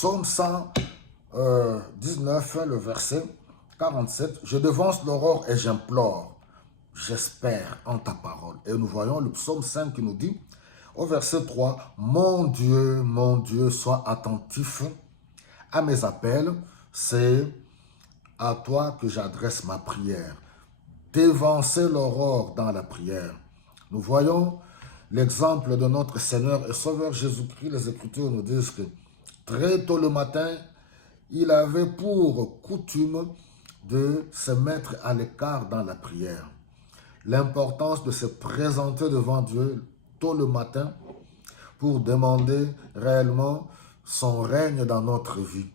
psaume 119, le verset 47. Je devance l'aurore et j'implore, j'espère en ta parole. Et nous voyons le psaume 5 qui nous dit, au verset 3, mon Dieu, sois attentif à mes appels. C'est à toi que j'adresse ma prière. Dévancer l'aurore dans la prière. Nous voyons l'exemple de notre Seigneur et Sauveur Jésus-Christ. Les Écritures nous disent que très tôt le matin, il avait pour coutume de se mettre à l'écart dans la prière. L'importance de se présenter devant Dieu tôt le matin pour demander réellement son règne dans notre vie.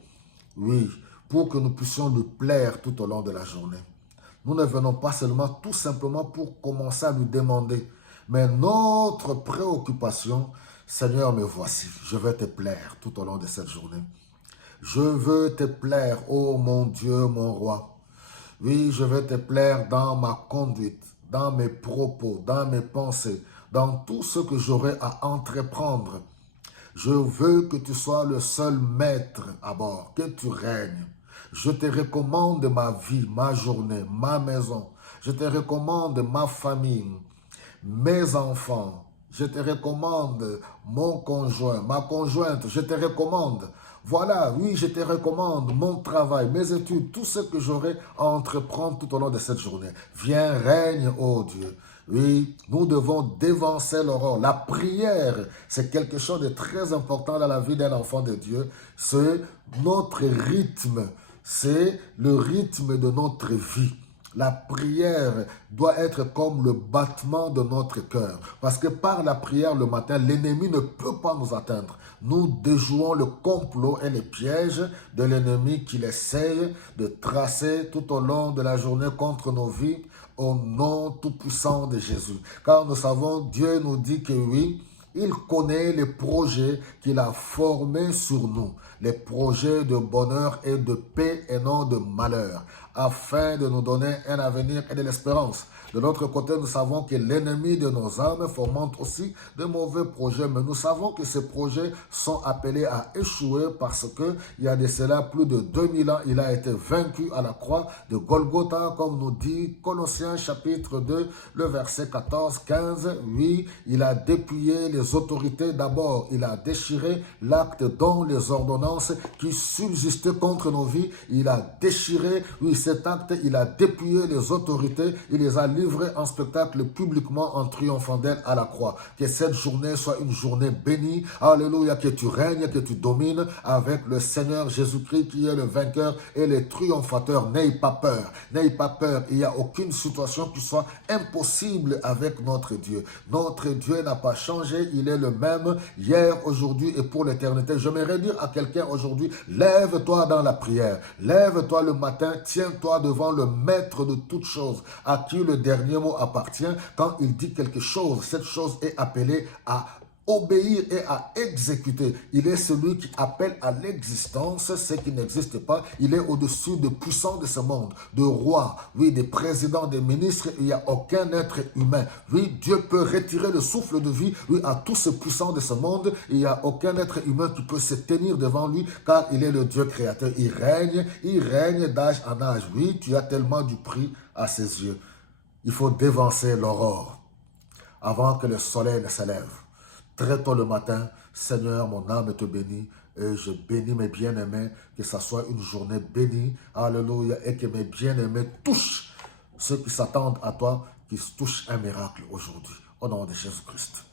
Oui, pour que nous puissions lui plaire tout au long de la journée. Nous ne venons pas seulement tout simplement pour commencer à lui demander, mais notre préoccupation, Seigneur, me voici, je vais te plaire tout au long de cette journée. Je veux te plaire, ô mon Dieu, mon roi. Oui, je vais te plaire dans ma conduite, dans mes propos, dans mes pensées, dans tout ce que j'aurai à entreprendre. Je veux que tu sois le seul maître à bord, que tu règnes. Je te recommande ma vie, ma journée, ma maison. Je te recommande ma famille, mes enfants. Je te recommande mon conjoint, ma conjointe. Je te recommande. Voilà, oui, je te recommande mon travail, mes études, tout ce que j'aurai à entreprendre tout au long de cette journée. Viens, règne, ô Dieu. Oui, nous devons dévancer l'aurore. La prière, c'est quelque chose de très important dans la vie d'un enfant de Dieu. C'est notre rythme. C'est le rythme de notre vie. La prière doit être comme le battement de notre cœur. Parce que par la prière le matin, l'ennemi ne peut pas nous atteindre. Nous déjouons le complot et les pièges de l'ennemi qu'il essaye de tracer tout au long de la journée contre nos vies au nom tout-puissant de Jésus. Car nous savons, Dieu nous dit que oui, il connaît les projets qu'il a formés sur nous, les projets de bonheur et de paix et non de malheur, afin de nous donner un avenir et de l'espérance. De l'autre côté, nous savons que l'ennemi de nos âmes fomente aussi de mauvais projets, mais nous savons que ces projets sont appelés à échouer parce que il y a de cela plus de 2000 ans, il a été vaincu à la croix de Golgotha, comme nous dit Colossiens chapitre 2, le verset 14-15. Oui, il a dépouillé les autorités d'abord, il a déchiré l'acte dont les ordonnances qui subsistaient contre nos vies, il a déchiré, oui, cet acte, il a dépouillé les autorités, il les a livrés en spectacle publiquement en triomphant d'elle à la croix. Que cette journée soit une journée bénie. Alléluia, que tu règnes, que tu domines avec le Seigneur Jésus-Christ qui est le vainqueur et le triomphateur. N'aie pas peur. N'aie pas peur. Il n'y a aucune situation qui soit impossible avec notre Dieu. Notre Dieu n'a pas changé. Il est le même hier, aujourd'hui et pour l'éternité. J'aimerais dire à quelqu'un aujourd'hui, lève-toi dans la prière. Lève-toi le matin. Tiens-toi devant le maître de toutes choses, à qui le dernier mot appartient. Quand il dit quelque chose, cette chose est appelée à obéir et à exécuter. Il est celui qui appelle à l'existence ce qui n'existe pas. Il est au-dessus des puissants de ce monde, de rois, oui, des présidents, des ministres. Il n'y a aucun être humain. Oui, Dieu peut retirer le souffle de vie, oui, à tous ces puissants de ce monde. Il n'y a aucun être humain qui peut se tenir devant lui, car il est le Dieu créateur. Il règne d'âge en âge. Oui, tu as tellement du prix à ses yeux. Il faut dévancer l'aurore avant que le soleil ne se lève. Très tôt le matin, Seigneur, mon âme te bénit et je bénis mes bien-aimés, que ça soit une journée bénie, alléluia, et que mes bien-aimés touchent ceux qui s'attendent à toi, qui touchent un miracle aujourd'hui, au nom de Jésus-Christ.